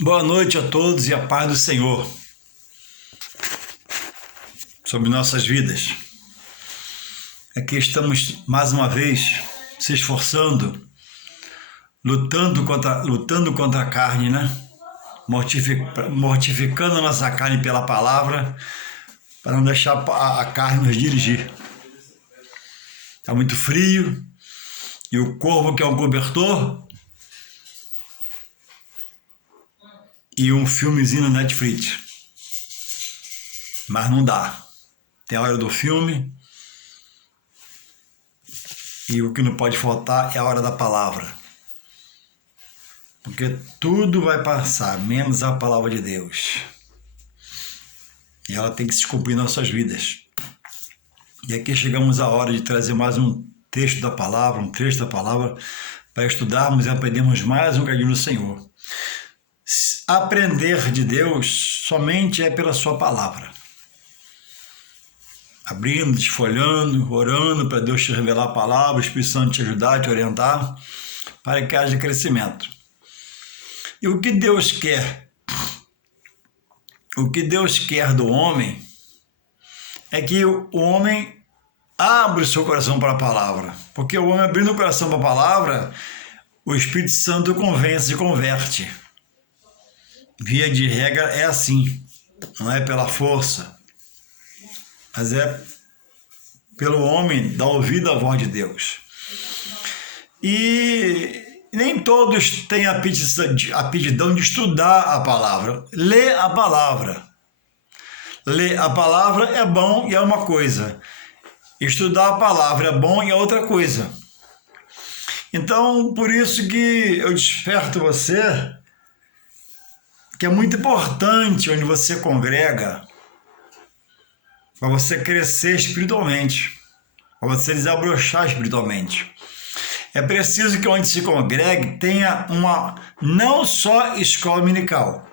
Boa noite a todos e a paz do Senhor sobre nossas vidas. Aqui estamos mais uma vez se esforçando, lutando contra a carne, né? Mortificando a nossa carne pela palavra, para não deixar a carne nos dirigir. Está muito frio e o corvo quer um cobertor e um filmezinho no Netflix. Mas não dá. Tem a hora do filme e o que não pode faltar é a hora da palavra. Porque tudo vai passar, menos a palavra de Deus. E ela tem que se cumprir em nossas vidas. E aqui chegamos à hora de trazer mais um texto da palavra, um trecho da palavra, para estudarmos e aprendermos mais um bocadinho do Senhor. Aprender de Deus somente é pela sua palavra. Abrindo, desfolhando, orando para Deus te revelar a palavra, o Espírito Santo te ajudar, te orientar, para que haja crescimento. E o que Deus quer? O que Deus quer do homem é que o homem abra o seu coração para a palavra. Porque o homem abrindo o coração para a palavra, o Espírito Santo convence e converte. Via de regra é assim, não é pela força, mas é pelo homem dar ouvido à voz de Deus. E nem todos têm a aptidão de estudar a palavra, ler a palavra. Ler a palavra é bom e é uma coisa. Estudar a palavra é bom e é outra coisa. Então, por isso que eu desperto você, que é muito importante onde você congrega, para você crescer espiritualmente, para você desabrochar espiritualmente. É preciso que onde se congregue tenha não só escola dominical,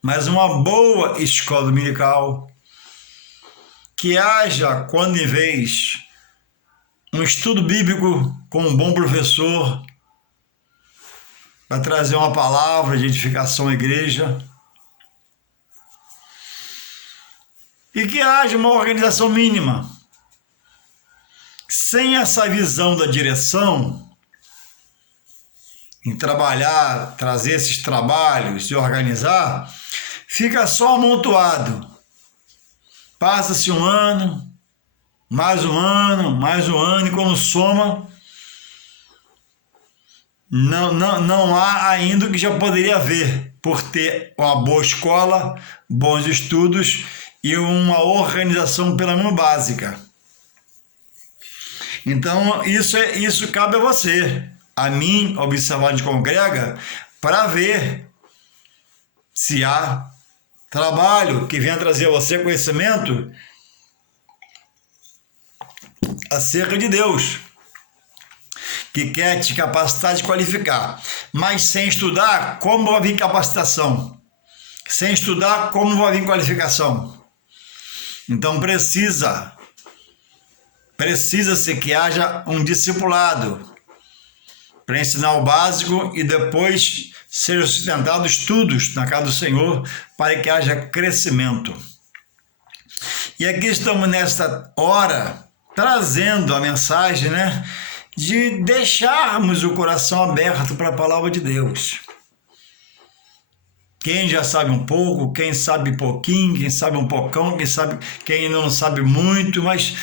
mas uma boa escola dominical, que haja, quando em vez, um estudo bíblico com um bom professor, para trazer uma palavra de edificação à igreja, e que haja uma organização mínima. Sem essa visão da direção, em trabalhar, trazer esses trabalhos e organizar, fica só amontoado. Passa-se um ano, mais um ano, e quando soma, não há ainda o que já poderia haver, por ter uma boa escola, bons estudos e uma organização pelo menos básica. Então, isso cabe a você, a mim, observar onde congrega, para ver se há trabalho que venha trazer a você conhecimento acerca de Deus, que quer te capacitar, te qualificar. Mas sem estudar, como vai vir capacitação? Sem estudar, como vai vir qualificação? Então precisa-se que haja um discipulado para ensinar o básico e depois sejam sustentados estudos na casa do Senhor para que haja crescimento. E aqui estamos nesta hora trazendo a mensagem, de deixarmos o coração aberto para a palavra de Deus. Quem já sabe um pouco, quem sabe pouquinho, quem sabe um pocão, quem não sabe muito, mas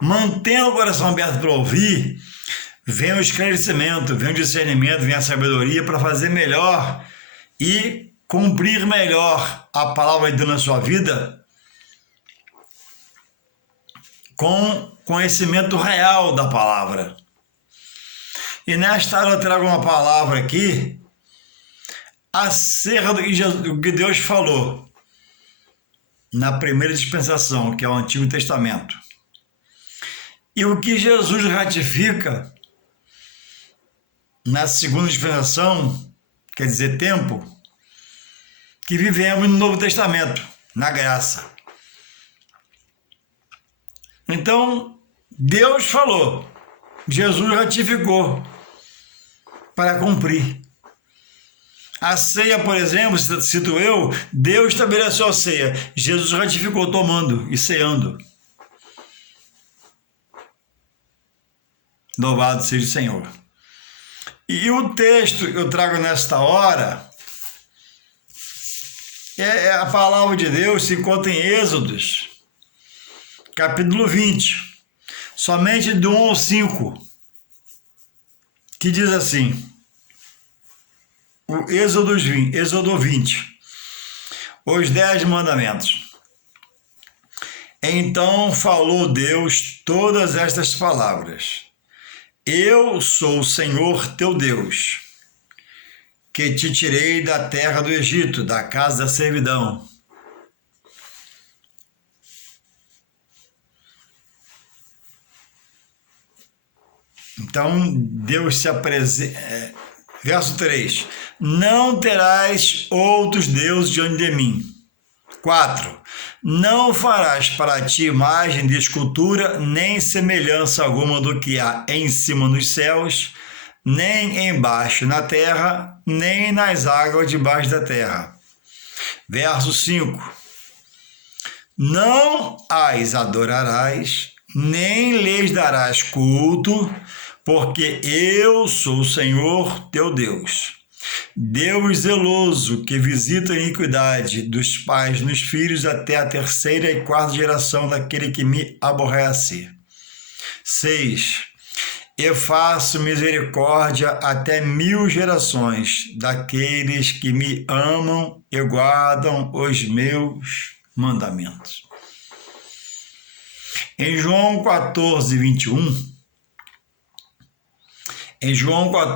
mantenha o coração aberto para ouvir, vem o esclarecimento, vem o discernimento, vem a sabedoria para fazer melhor e cumprir melhor a palavra de Deus na sua vida com conhecimento real da palavra. E nesta hora eu trago uma palavra aqui acerca do que Deus falou na primeira dispensação, que é o Antigo Testamento. E o que Jesus ratifica na segunda dispensação, quer dizer, tempo, que vivemos no Novo Testamento, na graça. Então, Deus falou, Jesus ratificou para cumprir. A ceia, por exemplo, cito eu, Deus estabeleceu a ceia. Jesus ratificou tomando e ceando. Louvado seja o Senhor. E o texto que eu trago nesta hora é a palavra de Deus, se encontra em Êxodos, capítulo 20, somente do 1 ao 5, que diz assim, o Êxodo 20, os 10 mandamentos. Então falou Deus todas estas palavras. Eu sou o Senhor teu Deus, que te tirei da terra do Egito, da casa da servidão. Então, Deus se apresenta. Verso 3. Não terás outros deuses diante de mim. 4. Não farás para ti imagem de escultura, nem semelhança alguma do que há em cima nos céus, nem embaixo na terra, nem nas águas debaixo da terra. Verso 5. Não as adorarás, nem lhes darás culto, porque eu sou o Senhor teu Deus. Deus zeloso, que visita a iniquidade dos pais nos filhos até a terceira e quarta geração daquele que me aborrece. 6. Eu faço misericórdia até 1000 gerações daqueles que me amam e guardam os meus mandamentos. Em João 14, 21,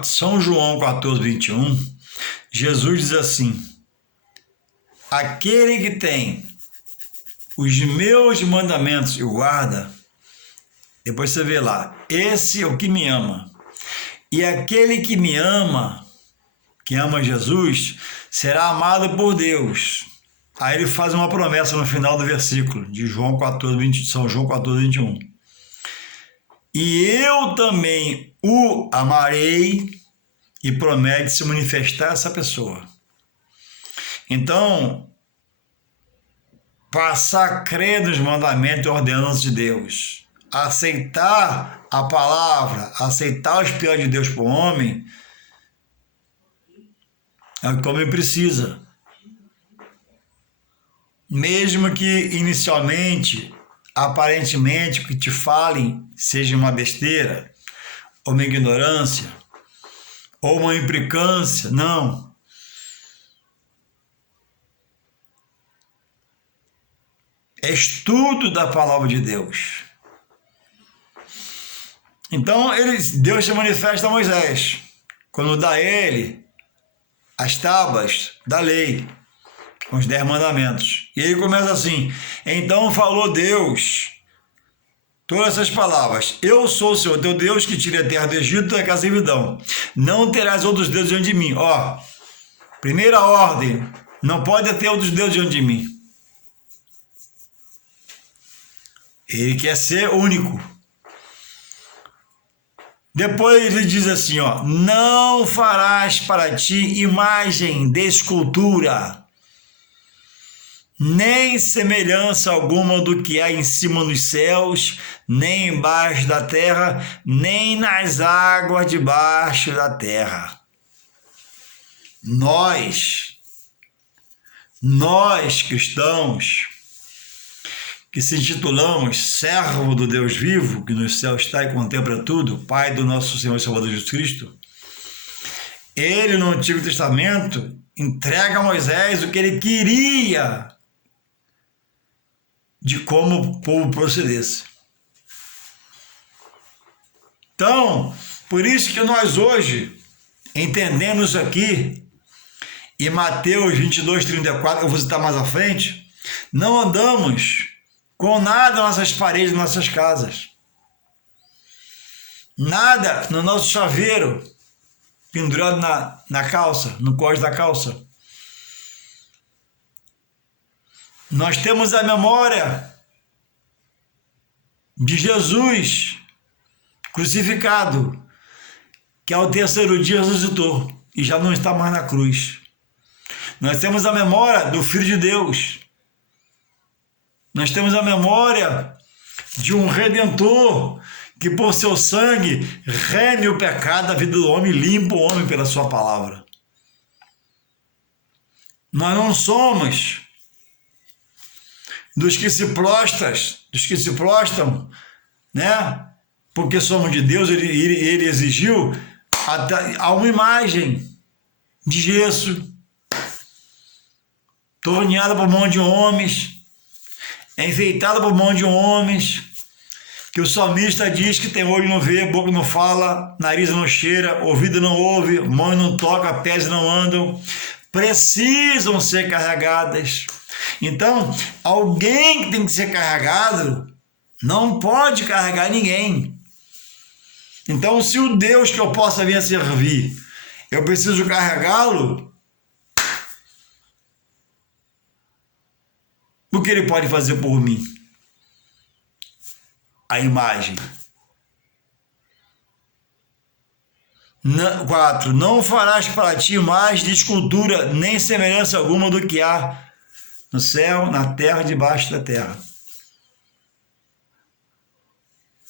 São João 14, 21, Jesus diz assim, aquele que tem os meus mandamentos e guarda, depois você vê lá, esse é o que me ama. E aquele que me ama, que ama Jesus, será amado por Deus. Aí ele faz uma promessa no final do versículo de São João 14, 21. E eu também o amarei, e promete se manifestar essa pessoa. Então, passar a crer nos mandamentos e ordenanças de Deus, aceitar a palavra, aceitar os planos de Deus para o homem, é o que o homem precisa. Mesmo que inicialmente, aparentemente, o que te falem seja uma besteira, ou uma ignorância, ou uma implicância, não. É estudo da palavra de Deus. Então, Deus se manifesta a Moisés, quando dá a ele as tábuas da lei, com os 10 mandamentos. E ele começa assim, então falou Deus todas essas palavras, eu sou o Senhor teu Deus que tira a terra do Egito da casa da servidão. Não terás outros deuses diante de mim. Ó, primeira ordem, não pode ter outros deuses diante de mim. Ele quer ser único. Depois ele diz assim, ó, não farás para ti imagem de escultura, nem semelhança alguma do que há em cima nos céus, nem embaixo da terra, nem nas águas debaixo da terra. Nós cristãos, que se intitulamos servo do Deus vivo, que nos céus está e contempla tudo, Pai do nosso Senhor e Salvador Jesus Cristo, ele no Antigo Testamento entrega a Moisés o que ele queria de como o povo procedesse. Então, por isso que nós hoje, entendendo isso aqui, e Mateus 22, 34, eu vou citar mais à frente, não andamos com nada nas nossas paredes, nas nossas casas. Nada no nosso chaveiro, pendurado na calça, no cós da calça. Nós temos a memória de Jesus crucificado, que ao terceiro dia ressuscitou e já não está mais na cruz. Nós temos a memória do Filho de Deus. Nós temos a memória de um Redentor que por seu sangue reme o pecado da vida do homem e limpa o homem pela sua palavra. Nós não somos dos que se prostram, né? Porque somos de Deus, ele exigiu a uma imagem de gesso, torneada por mão de homens, enfeitada por mão de homens, que o salmista diz que tem olho não vê, boca não fala, nariz não cheira, ouvido não ouve, mão não toca, pés não andam, precisam ser carregadas. Então, alguém que tem que ser carregado não pode carregar ninguém. Então, se o Deus que eu possa vir a servir, eu preciso carregá-lo, o que ele pode fazer por mim? A imagem. 4. Não farás para ti imagem de escultura, nem semelhança alguma do que há no céu, na terra, debaixo da terra.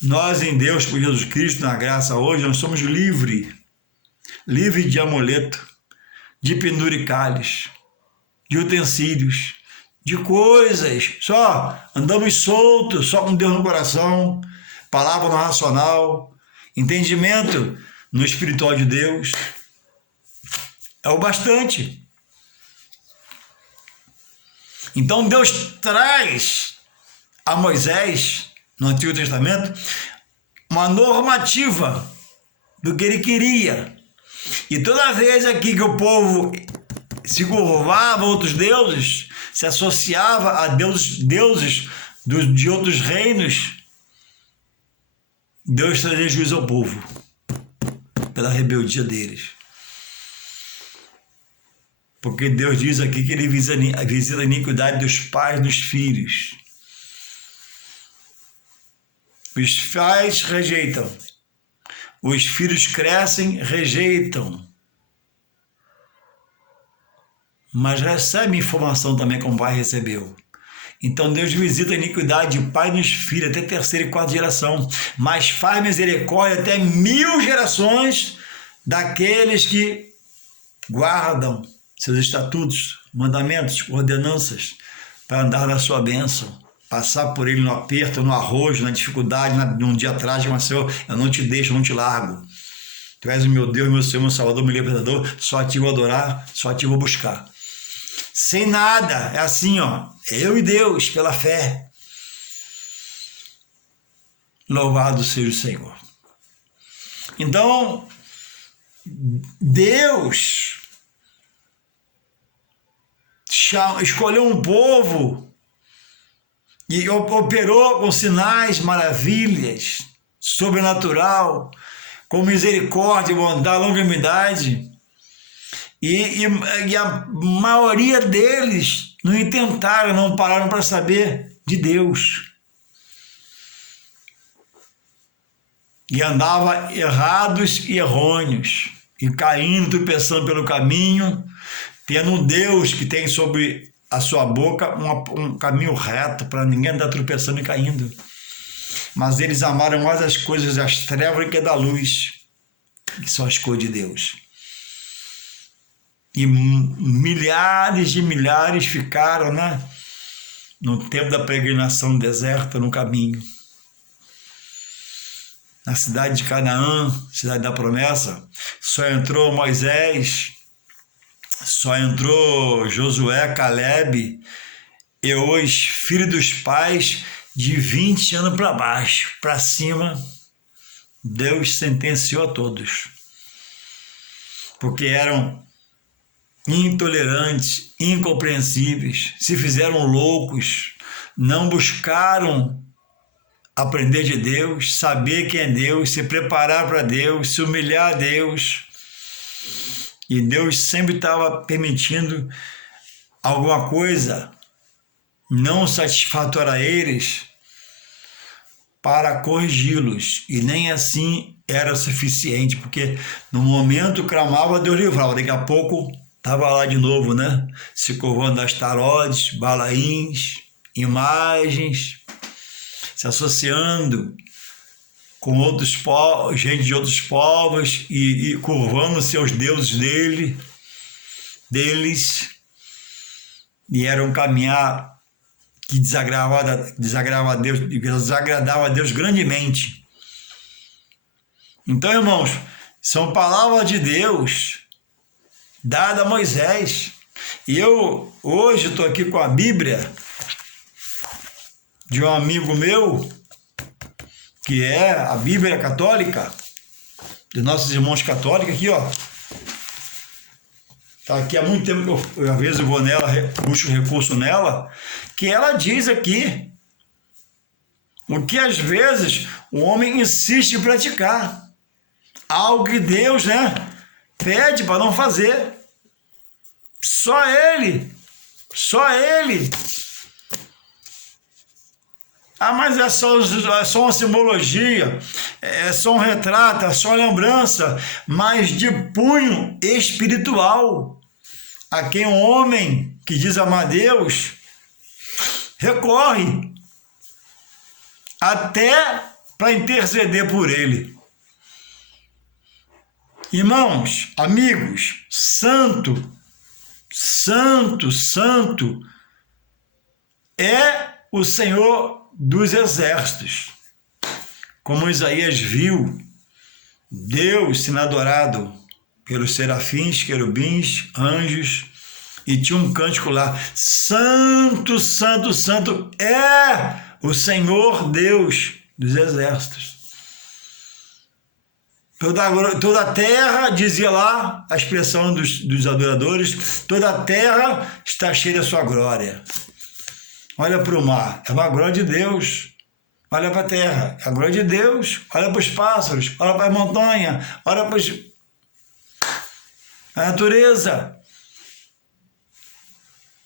Nós em Deus, por Jesus Cristo, na graça hoje, nós somos livres de amuleto, de penduricalhos, de utensílios, de coisas, só andamos soltos, só com Deus no coração, palavra no racional, entendimento no espiritual de Deus, é o bastante. Então Deus traz a Moisés, no Antigo Testamento, uma normativa do que ele queria. E toda vez aqui que o povo se curvava a outros deuses, se associava a deuses de outros reinos, Deus trazia juízo ao povo pela rebeldia deles. Porque Deus diz aqui que ele visita a iniquidade dos pais dos filhos. Os pais rejeitam. Os filhos crescem, rejeitam. Mas recebe informação também como o pai recebeu. Então Deus visita a iniquidade de pai nos filhos, até terceira e quarta geração. Mas faz misericórdia até 1000 gerações daqueles que guardam seus estatutos, mandamentos, ordenanças, para andar na sua bênção. Passar por ele no aperto, no arrojo, na dificuldade, num dia atrás, mas Senhor, eu não te deixo, eu não te largo. Tu és o meu Deus, meu Senhor, meu Salvador, meu libertador, só te vou adorar, só te vou buscar. Sem nada, é assim, ó, eu e Deus, pela fé. Louvado seja o Senhor. Então, Deus escolheu um povo e operou com sinais, maravilhas, sobrenatural, com misericórdia, bondade, longanimidade. E a maioria deles não intentaram, não pararam para saber de Deus. E andava errados e errôneos, e caindo, tropeçando pelo caminho, tendo um Deus que tem sobre a sua boca um caminho reto para ninguém andar tropeçando e caindo. Mas eles amaram mais as coisas das trevas que da luz, que são as coisas de Deus. E milhares de milhares ficaram, né, no tempo da peregrinação deserta, no caminho. Na cidade de Canaã, cidade da promessa, só entrou Moisés, só entrou Josué, Caleb e os filhos dos pais de 20 anos para baixo. Para cima, Deus sentenciou a todos. Porque eram intolerantes, incompreensíveis, se fizeram loucos, não buscaram aprender de Deus, saber quem é Deus, se preparar para Deus, se humilhar a Deus. E Deus sempre estava permitindo alguma coisa não satisfatória a eles para corrigi-los. E nem assim era suficiente, porque no momento clamava, Deus livrava. Daqui a pouco Estava lá de novo, né? Se curvando das tarotes, balaíns, imagens, se associando com outros povos, gente de outros povos e curvando-se aos deuses deles. E era um caminhar que desagradava a Deus grandemente. Então, irmãos, são palavras de Deus dadas a Moisés. E eu hoje estou aqui com a Bíblia de um amigo meu, que é a Bíblia católica, de nossos irmãos católicos aqui, ó. Tá aqui há muito tempo que às vezes eu vou nela, busco recurso nela, que ela diz aqui o que às vezes o homem insiste em praticar. Algo que Deus, né, pede para não fazer. Só Ele. Ah, mas é só uma simbologia, é só um retrato, é só uma lembrança, mas de punho espiritual, a quem um homem que diz amar a Deus recorre até para interceder por ele. Irmãos, amigos, santo é o Senhor dos exércitos. Como Isaías viu Deus sendo adorado pelos serafins, querubins, anjos, e tinha um cântico lá: santo, santo, santo é o Senhor Deus dos exércitos. Toda a terra, dizia lá a expressão dos adoradores, toda a terra está cheia da sua glória. Olha para o mar, é uma glória de Deus. Olha para a terra, é a glória de Deus. Olha para os pássaros, olha para a montanha, olha para a natureza.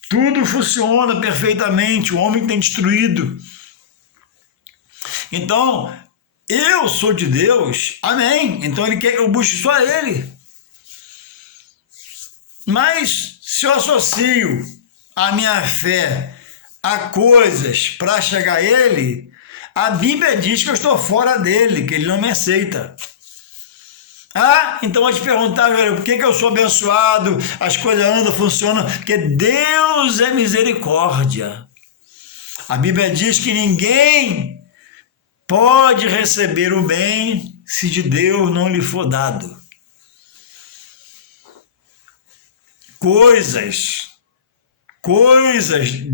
Tudo funciona perfeitamente, o homem tem destruído. Então, eu sou de Deus, amém. Então ele quer que eu busque só Ele. Mas se eu associo a minha fé a coisas para chegar a Ele, a Bíblia diz que eu estou fora dele, que Ele não me aceita. Ah, então eu vou te perguntar, velho, por que eu sou abençoado, as coisas andam, funcionam? Porque Deus é misericórdia. A Bíblia diz que ninguém pode receber o bem se de Deus não lhe for dado. Coisas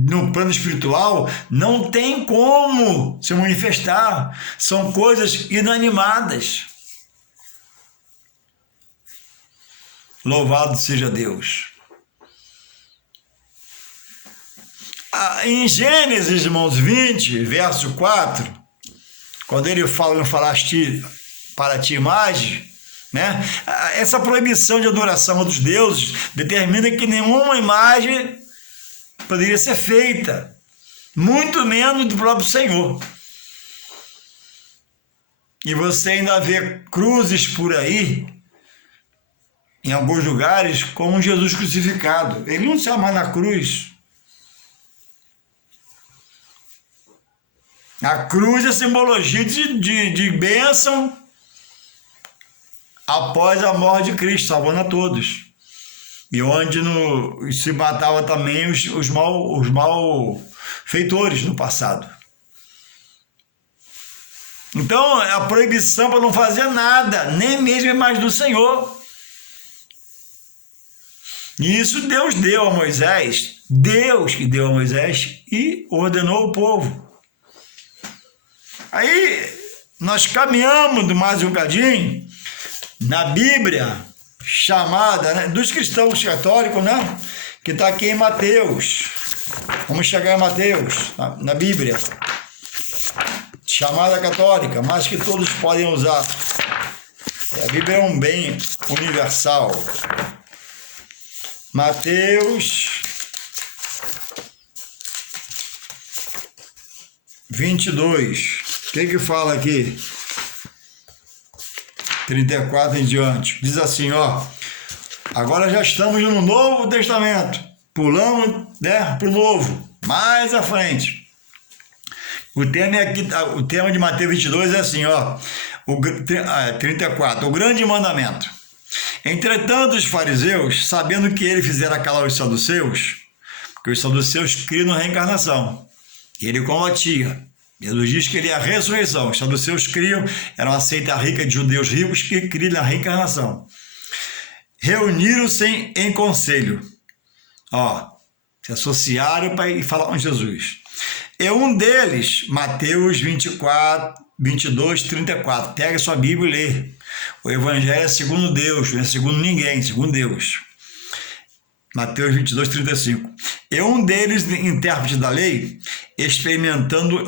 no plano espiritual não tem como se manifestar. São coisas inanimadas. Louvado seja Deus. Em Gênesis, irmãos, 20, verso 4, quando ele fala, não falaste para ti imagem, né? Essa proibição de adoração dos deuses determina que nenhuma imagem poderia ser feita, muito menos do próprio Senhor. E você ainda vê cruzes por aí, em alguns lugares, com Jesus crucificado. Ele não se ama na cruz. A cruz é simbologia de bênção após a morte de Cristo, salvando a todos. E onde se matava também os malfeitores no passado. Então, a proibição para não fazer nada, nem mesmo a imagem do Senhor. E isso Deus deu a Moisés, Deus que deu a Moisés e ordenou o povo. Aí, nós caminhamos mais um bocadinho na Bíblia, chamada, né, dos cristãos católicos, né, que está aqui em Mateus. Vamos chegar em Mateus, na Bíblia, chamada católica, mas que todos podem usar. A Bíblia é um bem universal. Mateus 22. O que fala aqui? 34 em diante. Diz assim, ó: Agora já estamos no Novo Testamento. Pulamos, né, para o Novo. Mais à frente. O tema é aqui, o tema de Mateus 22 é assim, ó. 34. O grande mandamento. Entretanto, os fariseus, sabendo que ele fizera calar os saduceus, porque os saduceus criam na reencarnação, ele combatia. Jesus diz que ele é a ressurreição. Os saduceus criam, era uma seita rica de judeus ricos que criam na reencarnação. Reuniram-se em conselho. Ó, se associaram para ir falar com Jesus. E um deles, Mateus 24, 22, 34. Pega sua Bíblia e lê. O Evangelho é segundo Deus, não é segundo ninguém, segundo Deus. Mateus 22, 35. E um deles, intérprete da lei, experimentando,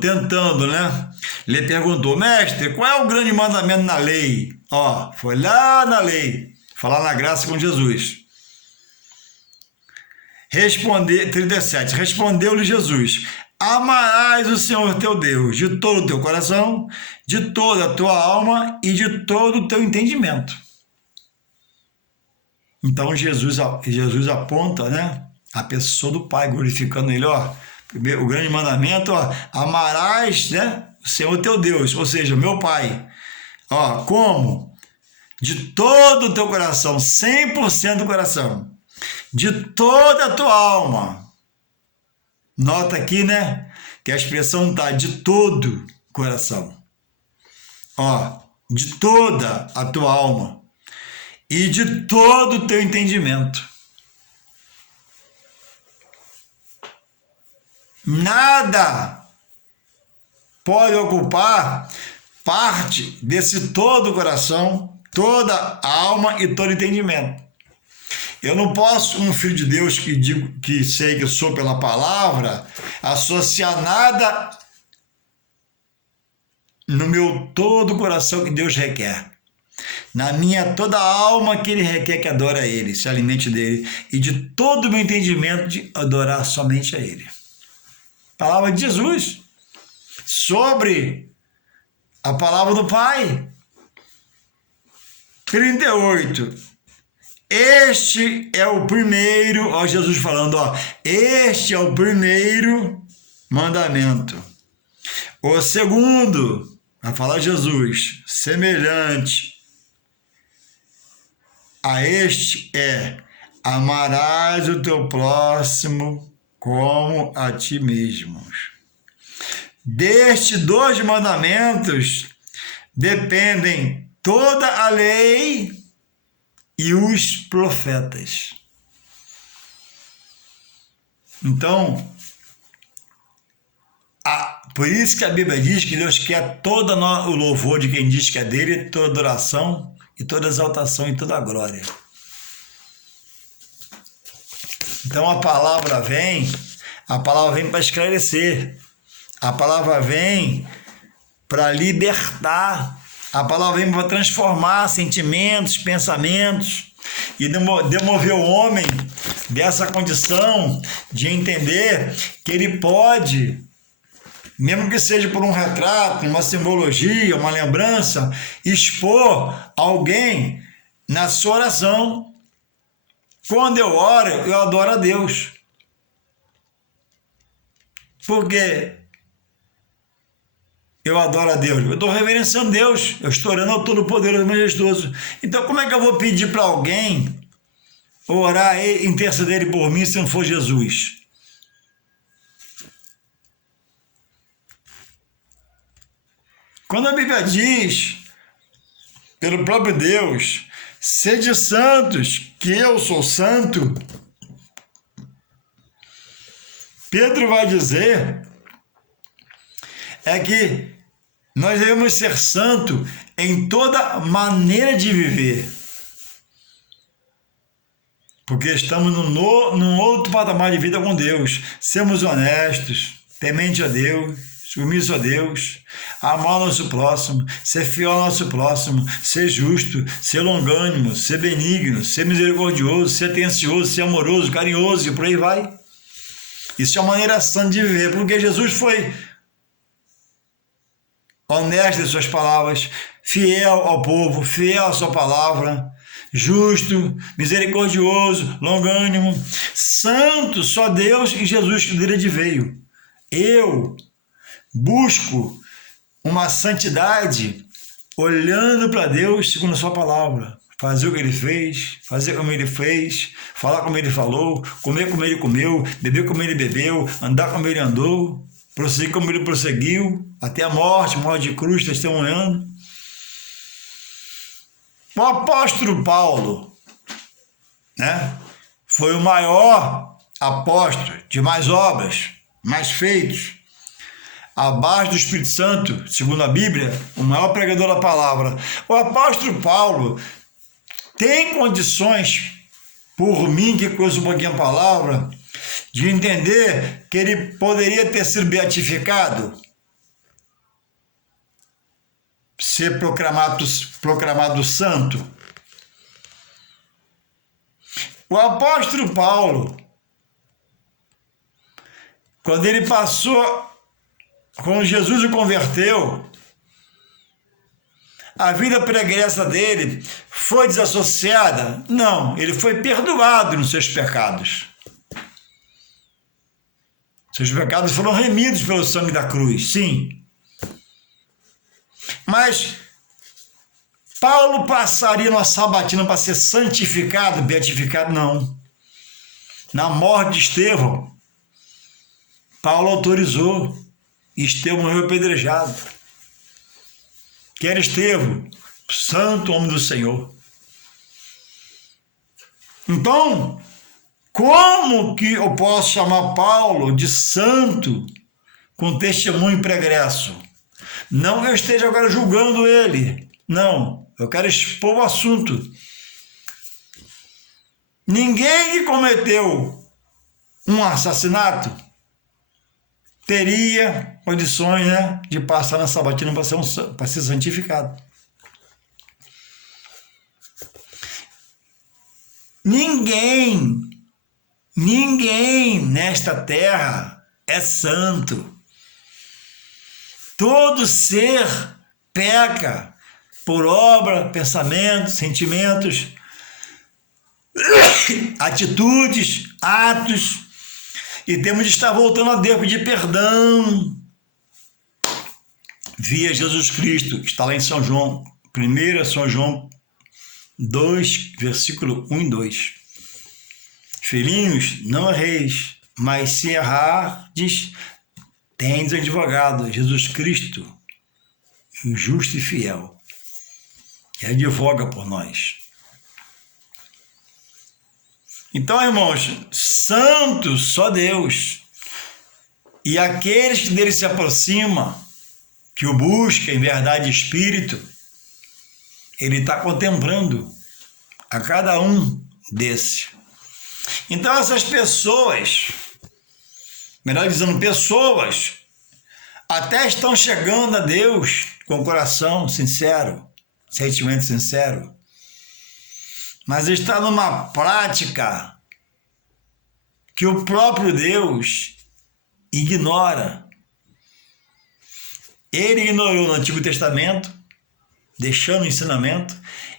tentando, né? Lhe perguntou: mestre, qual é o grande mandamento na lei? Ó, foi lá na lei, falar na graça com Jesus. 37. Respondeu-lhe Jesus: amarás o Senhor teu Deus de todo o teu coração, de toda a tua alma e de todo o teu entendimento. Então Jesus aponta, né, a pessoa do Pai, glorificando ele, ó. O grande mandamento, ó, amarás, né, o Senhor teu Deus, ou seja, meu Pai. Ó, como? De todo o teu coração, 100% do coração. De toda a tua alma. Nota aqui, né, que a expressão está de todo o coração. Ó, de toda a tua alma. E de todo o teu entendimento. Nada pode ocupar parte desse todo o coração, toda a alma e todo o entendimento. Eu não posso, um filho de Deus que digo que sei que sou pela palavra, associar nada no meu todo o coração que Deus requer. Na minha toda a alma que ele requer que adore a ele, se alimente dele, e de todo o meu entendimento de adorar somente a ele. Palavra de Jesus sobre a palavra do Pai. 38. Este é o primeiro, ó, Jesus falando, ó, este é o primeiro mandamento. O segundo, vai falar Jesus, semelhante a este é: amarás o teu próximo como a ti mesmo. Destes 2 mandamentos dependem toda a lei e os profetas. Então, por isso que a Bíblia diz que Deus quer todo o louvor de quem diz que é dele, toda adoração e toda exaltação e toda a glória. Então a palavra vem para esclarecer, a palavra vem para libertar, a palavra vem para transformar sentimentos, pensamentos e demover o homem dessa condição de entender que ele pode, mesmo que seja por um retrato, uma simbologia, uma lembrança, expor alguém na sua oração. Quando eu oro, eu adoro a Deus. Por quê? Eu adoro a Deus. Eu estou reverenciando Deus. Eu estou orando ao Todo-Poderoso e Majestoso. Então, como é que eu vou pedir para alguém orar e interceder por mim se não for Jesus? Quando a Bíblia diz, pelo próprio Deus, sede santos, que eu sou santo, Pedro vai dizer que nós devemos ser santos em toda maneira de viver. Porque estamos num outro patamar de vida com Deus. Sermos honestos, temente a Deus, submisso a Deus, amar o nosso próximo, ser fiel ao nosso próximo, ser justo, ser longânimo, ser benigno, ser misericordioso, ser atencioso, ser amoroso, carinhoso e por aí vai. Isso é uma maneira sã de viver, porque Jesus foi honesto em suas palavras, fiel ao povo, fiel à sua palavra, justo, misericordioso, longânimo, santo, só Deus e Jesus que dele veio. Eu busco uma santidade olhando para Deus segundo a sua palavra. Fazer o que ele fez, fazer como ele fez, falar como ele falou, comer como ele comeu, beber como ele bebeu, andar como ele andou, prosseguir como ele prosseguiu, até a morte de cruz, testemunhando. O apóstolo Paulo, né, foi o maior apóstolo de mais obras, mais feitos, abaixo do Espírito Santo, segundo a Bíblia, o maior pregador da palavra. O apóstolo Paulo tem condições, por mim que conheço um pouquinho a palavra, de entender que ele poderia ter sido beatificado, ser proclamado santo. O apóstolo Paulo, quando ele passou, quando Jesus o converteu, a vida pregressa dele foi desassociada? Não, ele foi perdoado nos seus pecados. Seus pecados foram remidos pelo sangue da cruz, sim. Mas Paulo passaria numa sabatina para ser santificado, beatificado? Não. Na morte de Estevão, Paulo autorizou. Estevão morreu apedrejado. Que era Estevão, santo homem do Senhor. Então, como que eu posso chamar Paulo de santo com testemunho pregresso? Não que eu esteja agora julgando ele. Não, eu quero expor o assunto. Ninguém que cometeu um assassinato teria condições, né, de passar na sabatina para ser santificado. Ninguém nesta terra é santo. Todo ser peca por obra, pensamentos, sentimentos, atitudes, atos. E temos de estar voltando a Deus, pedir perdão via Jesus Cristo, que está lá em São João, 1 São João 2, versículo 1 e 2. Filhinhos, não erreis, mas se errardes, tendes advogado, Jesus Cristo, justo e fiel, que advoga por nós. Então, irmãos, santo só Deus. E aqueles que dele se aproximam, que o buscam em verdade e espírito, ele está contemplando a cada um desses. Então, essas pessoas, melhor dizendo, pessoas, até estão chegando a Deus com coração sincero, sentimento sincero, mas está numa prática que o próprio Deus ignora. Ele ignorou no Antigo Testamento, deixando o ensinamento,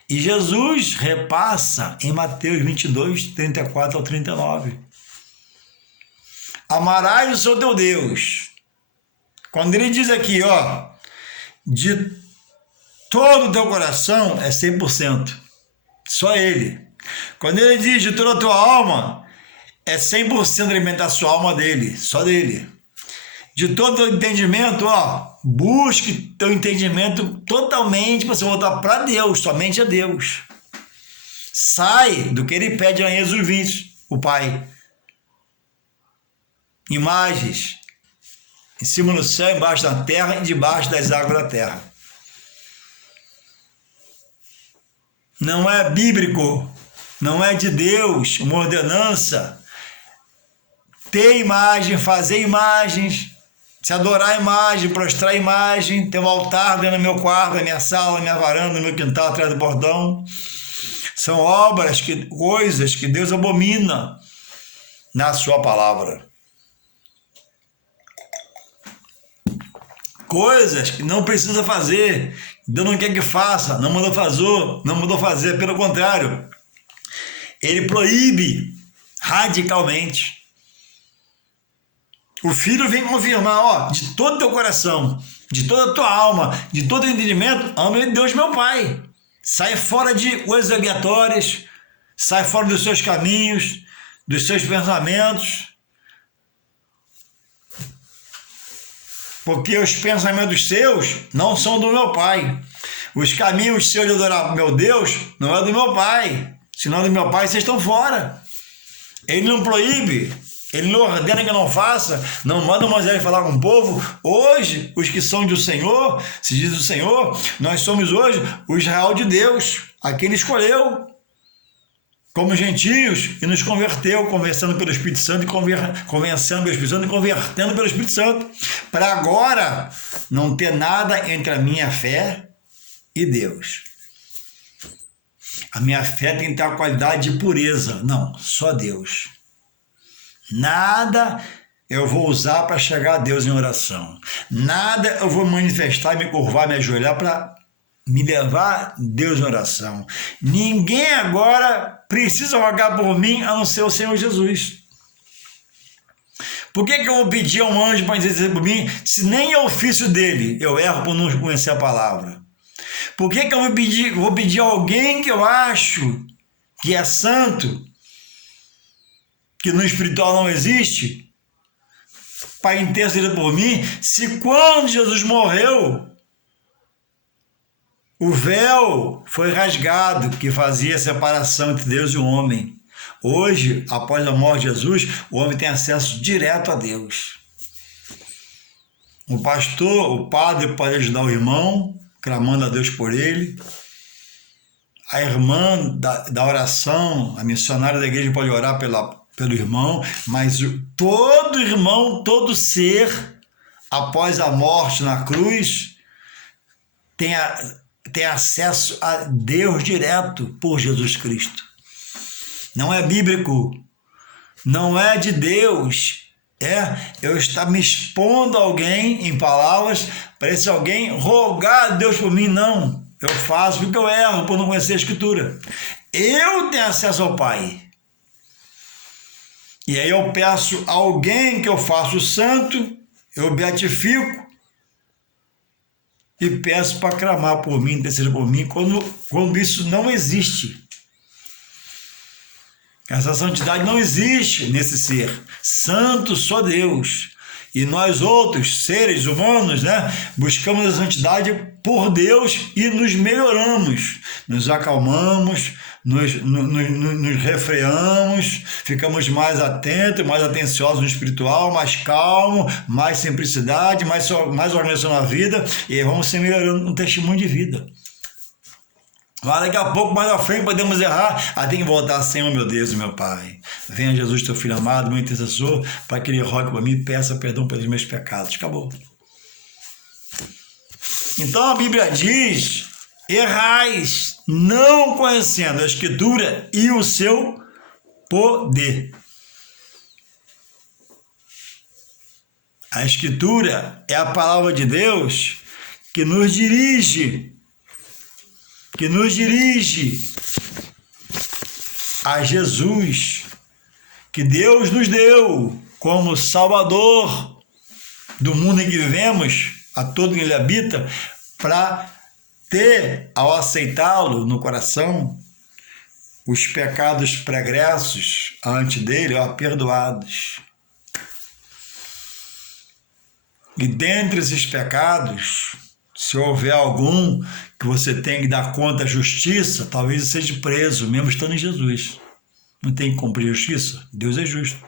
e Jesus repassa em Mateus 22, 34 ao 39. Amarás o seu teu Deus. Quando ele diz aqui, ó, de todo o teu coração, é 100%. Só ele. Quando ele diz de toda a tua alma, é 100% alimentar a sua alma dele, só dele. De todo o teu entendimento, ó, busque teu entendimento totalmente para você voltar para Deus, somente a Deus. Sai do que ele pede lá em Êxodo 20, o Pai. Imagens em cima no céu, embaixo da terra e debaixo das águas da terra. Não é bíblico, não é de Deus, uma ordenança. Ter imagem, fazer imagens, se adorar a imagem, prostrar a imagem, ter um altar dentro do meu quarto, na minha sala, na minha varanda, no meu quintal, atrás do bordão. São obras, coisas que Deus abomina na sua palavra. Coisas que não precisa fazer, Deus não quer que faça, não mandou fazer, pelo contrário, ele proíbe radicalmente. O Filho vem confirmar, ó, de todo o teu coração, de toda a tua alma, de todo o entendimento, ame Deus meu Pai. Sai fora de coisas aleatórias, sai fora dos seus caminhos, dos seus pensamentos, porque os pensamentos seus não são do meu Pai. Os caminhos seus de adorar meu Deus não é do meu Pai. Se não é do meu Pai, vocês estão fora. Ele não proíbe, ele não ordena que não faça, não manda Moisés falar com o povo. Hoje, os que são do Senhor, se diz do Senhor, nós somos hoje o Israel de Deus, a quem ele escolheu como gentios e nos converteu, conversando pelo Espírito Santo e convencendo pelo Espírito Santo e convertendo pelo Espírito Santo, para agora não ter nada entre a minha fé e Deus. A minha fé tem que ter a qualidade de pureza. Não, só Deus. Nada eu vou usar para chegar a Deus em oração. Nada eu vou manifestar, me curvar, me ajoelhar para me levar a Deus em oração. Ninguém agora precisa rogar por mim a não ser o Senhor Jesus. Por que eu vou pedir a um anjo para interceder por mim, se nem é ofício dele eu erro por não conhecer a palavra? Por que eu vou pedir a alguém que eu acho que é santo, que no espiritual não existe, para interceder por mim, se quando Jesus morreu, o véu foi rasgado, que fazia a separação entre Deus e o homem. Hoje, após a morte de Jesus, o homem tem acesso direto a Deus. O pastor, o padre pode ajudar o irmão, clamando a Deus por ele. A irmã da oração, a missionária da igreja pode orar pelo irmão, mas todo irmão, todo ser, após a morte na cruz, tem acesso a Deus direto por Jesus Cristo. Não é bíblico, não é de Deus. Eu estar me expondo a alguém em palavras para esse alguém rogar a Deus por mim. Não, eu faço porque eu erro por não conhecer a Escritura. Eu tenho acesso ao Pai. E aí eu peço a alguém que eu faço santo, eu beatifico e peço para clamar por mim, interceder por mim, quando isso não existe. Essa santidade não existe nesse ser. Santo só Deus. E nós outros, seres humanos, buscamos a santidade por Deus e nos melhoramos. Nos acalmamos, nos refreamos, ficamos mais atentos, mais atenciosos no espiritual, mais calmo, mais simplicidade, mais organização na vida, e aí vamos se melhorando no testemunho de vida. Mas daqui a pouco, mais à frente, podemos errar. Tem que voltar, Senhor, meu Deus e meu Pai. Venha Jesus, teu Filho amado, meu intercessor, para que ele rogue por mim e peça perdão pelos meus pecados. Acabou. Então a Bíblia diz: errais, não conhecendo a Escritura e o seu poder. A Escritura é a palavra de Deus que nos dirige a Jesus, que Deus nos deu como Salvador do mundo em que vivemos, a todo que ele habita, para ter, ao aceitá-lo no coração, os pecados pregressos ante dele, perdoados. E dentre esses pecados, se houver algum que você tem que dar conta à justiça, talvez você seja preso, mesmo estando em Jesus. Não tem que cumprir justiça? Deus é justo.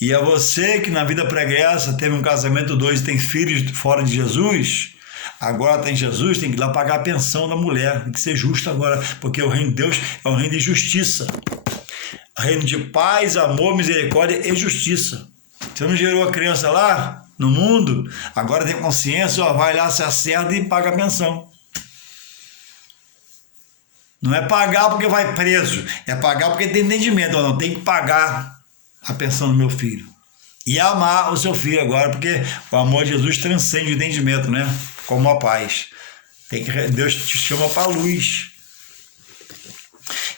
E a você que na vida pregressa teve um casamento 2 e tem filhos fora de Jesus, agora tem Jesus, tem que ir lá pagar a pensão da mulher. Tem que ser justo agora, porque o reino de Deus é um reino de justiça. Reino de paz, amor, misericórdia e justiça. Você não gerou a criança lá no mundo, agora tem consciência, vai lá, se acerta e paga a pensão. Não é pagar porque vai preso, é pagar porque tem entendimento. Não, tem que pagar a pensão do meu filho. E amar o seu filho agora, porque o amor de Jesus transcende o entendimento, como a paz. Deus te chama para a luz.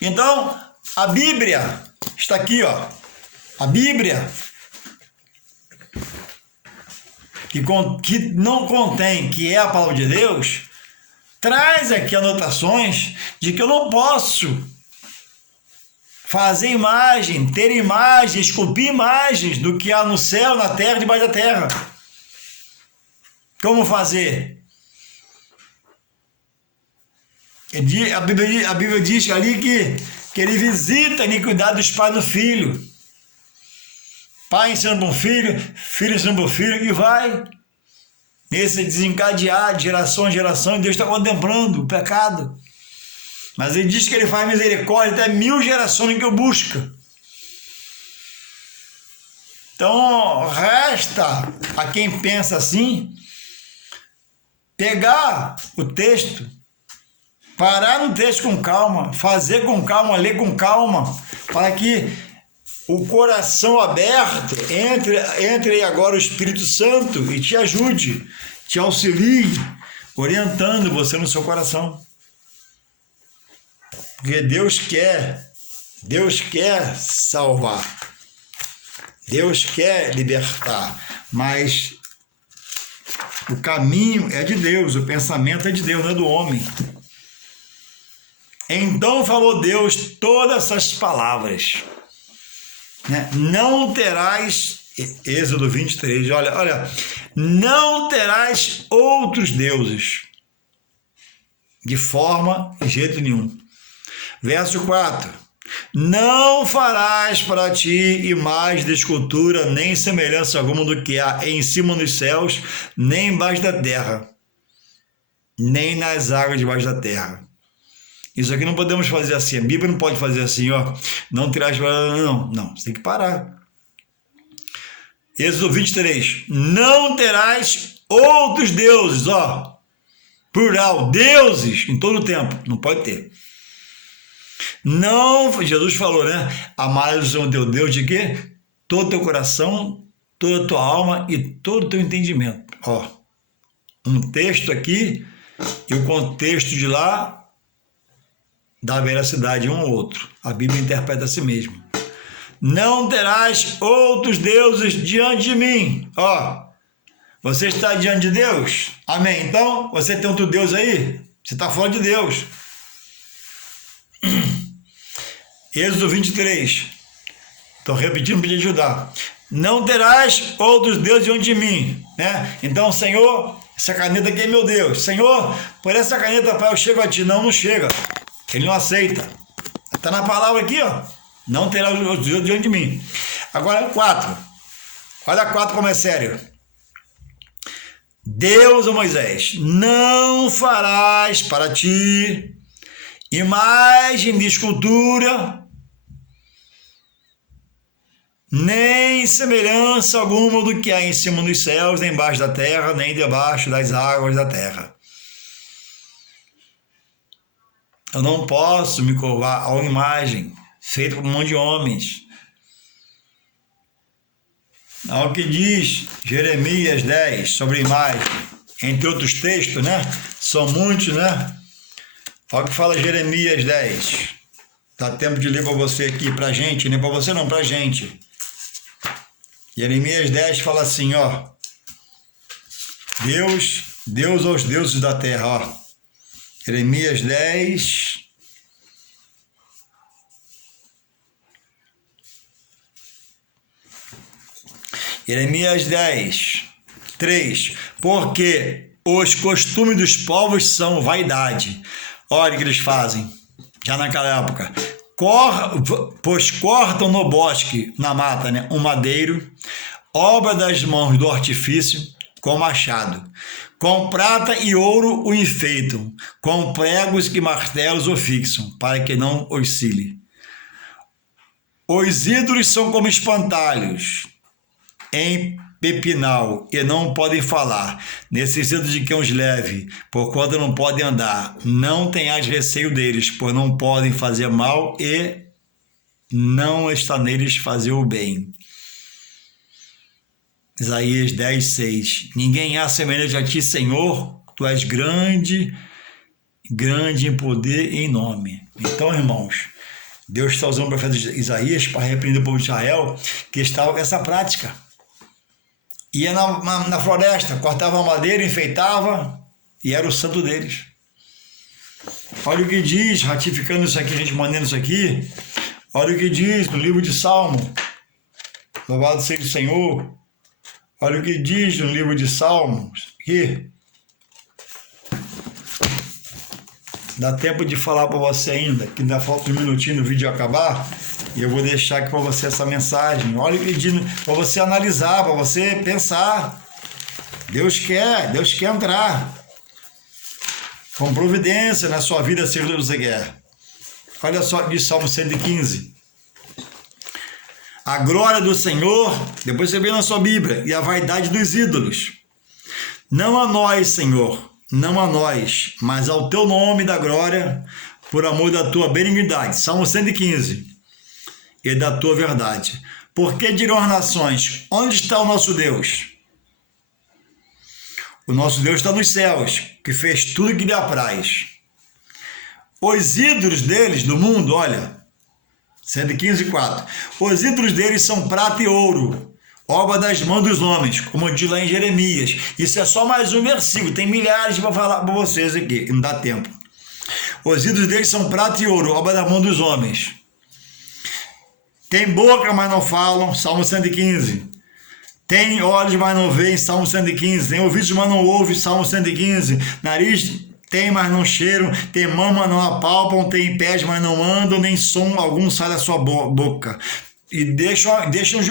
Então, a Bíblia está aqui, ó. A Bíblia que não contém, que é a palavra de Deus, traz aqui anotações de que eu não posso fazer imagem, ter imagem, esculpir imagens do que há no céu, na terra, debaixo da terra. Como fazer? A Bíblia diz ali que ele visita a iniquidade dos pais do filho. Pai ensinando para o filho, filho ensinando para o filho, e vai nesse desencadear de geração em geração, e Deus está contemplando o pecado. Mas ele diz que ele faz misericórdia até 1000 gerações que eu busco. Então, resta a quem pensa assim, pegar o texto, parar no texto com calma, fazer com calma, ler com calma, para que o coração aberto entre agora o Espírito Santo e te ajude, te auxilie, orientando você no seu coração. Porque Deus quer salvar, Deus quer libertar, mas o caminho é de Deus, o pensamento é de Deus, não é do homem. Então falou Deus todas essas palavras, né? Não terás, Êxodo 23, olha, não terás outros deuses, de forma e jeito nenhum. Verso 4, não farás para ti imagem de escultura, nem semelhança alguma do que há em cima dos céus, nem embaixo da terra, nem nas águas debaixo da terra. Isso aqui não podemos fazer assim, a Bíblia não pode fazer assim, ó, não terás, não, você tem que parar. Êxodo 23, não terás outros deuses, ó, plural, deuses, em todo o tempo, não pode ter. Não, Jesus falou, né, amarás o Senhor teu Deus de quê? Todo o teu coração, toda a tua alma e todo o teu entendimento, ó, um texto aqui e o contexto de lá dá veracidade um ao outro. A Bíblia interpreta a si mesmo. Não terás outros deuses diante de mim. Ó, você está diante de Deus? Amém. Então, você tem outro Deus aí? Você está fora de Deus. Êxodo 23. Estou repetindo para te ajudar. Não terás outros deuses diante de mim, né? Então, Senhor, essa caneta aqui é meu Deus. Senhor, por essa caneta, Pai, eu chego a ti. Não chega. Ele não aceita. Está na palavra aqui, ó. Não terá os deuses diante de mim. Agora, 4. Olha 4 como é sério. Deus a Moisés, não farás para ti imagem de escultura, nem semelhança alguma do que há em cima dos céus, nem embaixo da terra, nem debaixo das águas da terra. Eu não posso me curvar a uma imagem feita por um monte de homens. Olha o que diz Jeremias 10 sobre imagem, entre outros textos, né? São muitos, né? Olha o que fala Jeremias 10. Dá tempo de ler para você aqui, para a gente, nem para você não, para a gente. Jeremias 10 fala assim, ó. Deus aos deuses da terra, ó. Jeremias 10. Jeremias 10, 3. Porque os costumes dos povos são vaidade. Olha o que eles fazem, já naquela época. Pois cortam no bosque, na mata, né, um madeiro, obra das mãos do artifício, com machado. Com prata e ouro o enfeitam, com pregos e martelos o fixam, para que não oscile. Os ídolos são como espantalhos em pepinal, e não podem falar. Necessitam de quem os leve, porquanto não podem andar. Não tenhas receio deles, pois não podem fazer mal, e não está neles fazer o bem. Isaías 10, 6. Ninguém há semelhante a ti, Senhor, tu és grande grande em poder e em nome. Então, irmãos, Deus está usando o profeta Isaías para repreender o povo de Israel que estava com essa prática. Ia na floresta, cortava a madeira, enfeitava e era o santo deles. Olha o que diz, ratificando isso aqui, a gente mandando isso aqui. Olha o que diz no livro de Salmo. Louvado seja o Senhor. Olha o que diz no livro de Salmos. Aqui. Dá tempo de falar para você ainda, que ainda falta um minutinho no vídeo acabar. E eu vou deixar aqui para você essa mensagem. Olha o que diz, para você analisar, para você pensar. Deus quer entrar com providência na sua vida, se você quer. Olha só, diz Salmo 115. A glória do Senhor, depois você vê na sua Bíblia, e a vaidade dos ídolos. Não a nós, Senhor, não a nós, mas ao teu nome da glória, por amor da tua benignidade. Salmo 115. E da tua verdade. Porque dirão as nações, onde está o nosso Deus? O nosso Deus está nos céus, que fez tudo que lhe apraz. Os ídolos deles, do mundo, olha, 115:4. Os ídolos deles são prata e ouro, obra das mãos dos homens, como diz lá em Jeremias. Isso é só mais um versículo, tem milhares para falar para vocês aqui, não dá tempo. Os ídolos deles são prata e ouro, obra das mãos dos homens. Tem boca, mas não falam, Salmo 115. Tem olhos, mas não veem, Salmo 115. Tem ouvidos, mas não ouvem, Salmo 115. Nariz tem, mas não cheiram. Tem mão, mas não apalpam. Tem pés, mas não andam. Nem som algum sai da sua boca. E deixa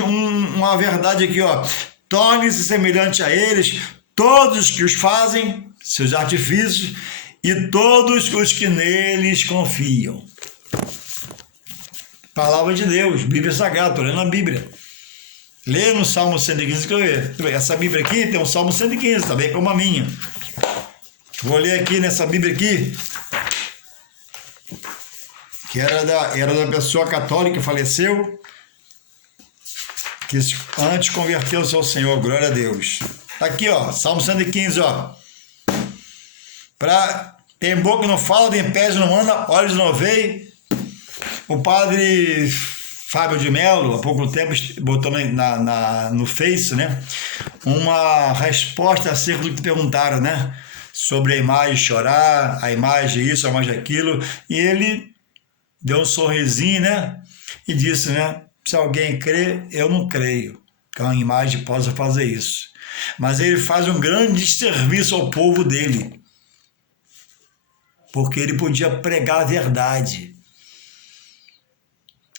uma verdade aqui, ó. Torne-se semelhante a eles todos os que os fazem, seus artifícios, e todos os que neles confiam. Palavra de Deus, Bíblia Sagrada, estou lendo a Bíblia. Lê no Salmo 115 que eu ver. Essa Bíblia aqui tem um Salmo 115, também como a minha. Vou ler aqui nessa Bíblia aqui, que era da pessoa católica que faleceu, que antes converteu-se ao Senhor, glória a Deus. Tá aqui, ó, Salmo 115, ó. Tem boca que não fala, tem pés que não anda, olhos não veem. O padre Fábio de Mello, há pouco tempo, botou no Face, né, uma resposta acerca do que perguntaram, né, sobre a imagem chorar, a imagem isso, a imagem aquilo, e ele deu um sorrisinho, né, e disse, né, se alguém crê, eu não creio que uma imagem possa fazer isso. Mas ele faz um grande serviço ao povo dele, porque ele podia pregar a verdade.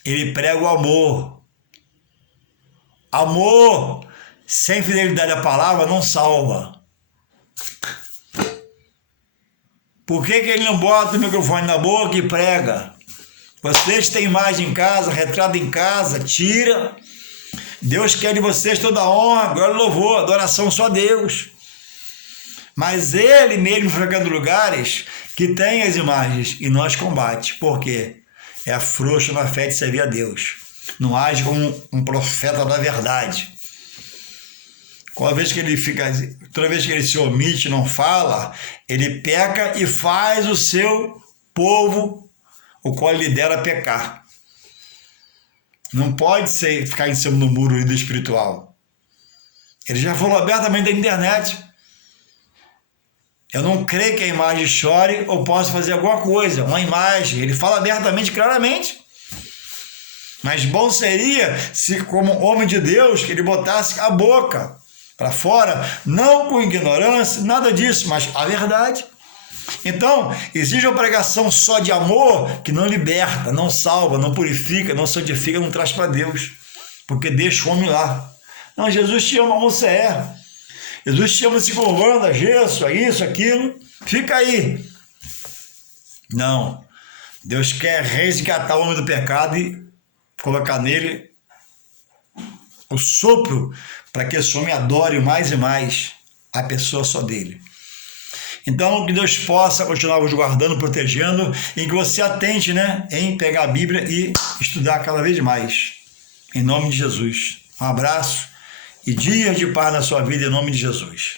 Ele prega o amor. Amor sem fidelidade à palavra não salva. Por que ele não bota o microfone na boca e prega? Vocês têm imagem em casa, retrato em casa, tira. Deus quer de vocês toda a honra, glória e louvor, adoração só a Deus. Mas ele mesmo frequenta lugares que tem as imagens e nós combate. Por quê? É frouxo na fé de servir a Deus. Não age como um profeta da verdade. Toda vez que ele se omite, não fala, ele peca e faz o seu povo, o qual ele lidera, pecar. Não pode ficar em cima do muro do espiritual. Ele já falou abertamente da internet. Eu não creio que a imagem chore ou possa fazer alguma coisa, uma imagem. Ele fala abertamente, claramente. Mas bom seria se, como homem de Deus, que ele botasse a boca para fora, não com ignorância, nada disso, mas a verdade. Então, exige uma pregação só de amor que não liberta, não salva, não purifica, não santifica, não traz para Deus, porque deixa o homem lá. Não, Jesus te ama como você é. Jesus te ama se curvando, a gesso, a isso, aquilo. Fica aí. Não. Deus quer resgatar o homem do pecado e colocar nele o sopro para que esse homem adore mais e mais a pessoa só dele. Então, que Deus possa continuar vos guardando, protegendo, e que você atente, né, em pegar a Bíblia e estudar cada vez mais. Em nome de Jesus. Um abraço e dias de paz na sua vida, em nome de Jesus.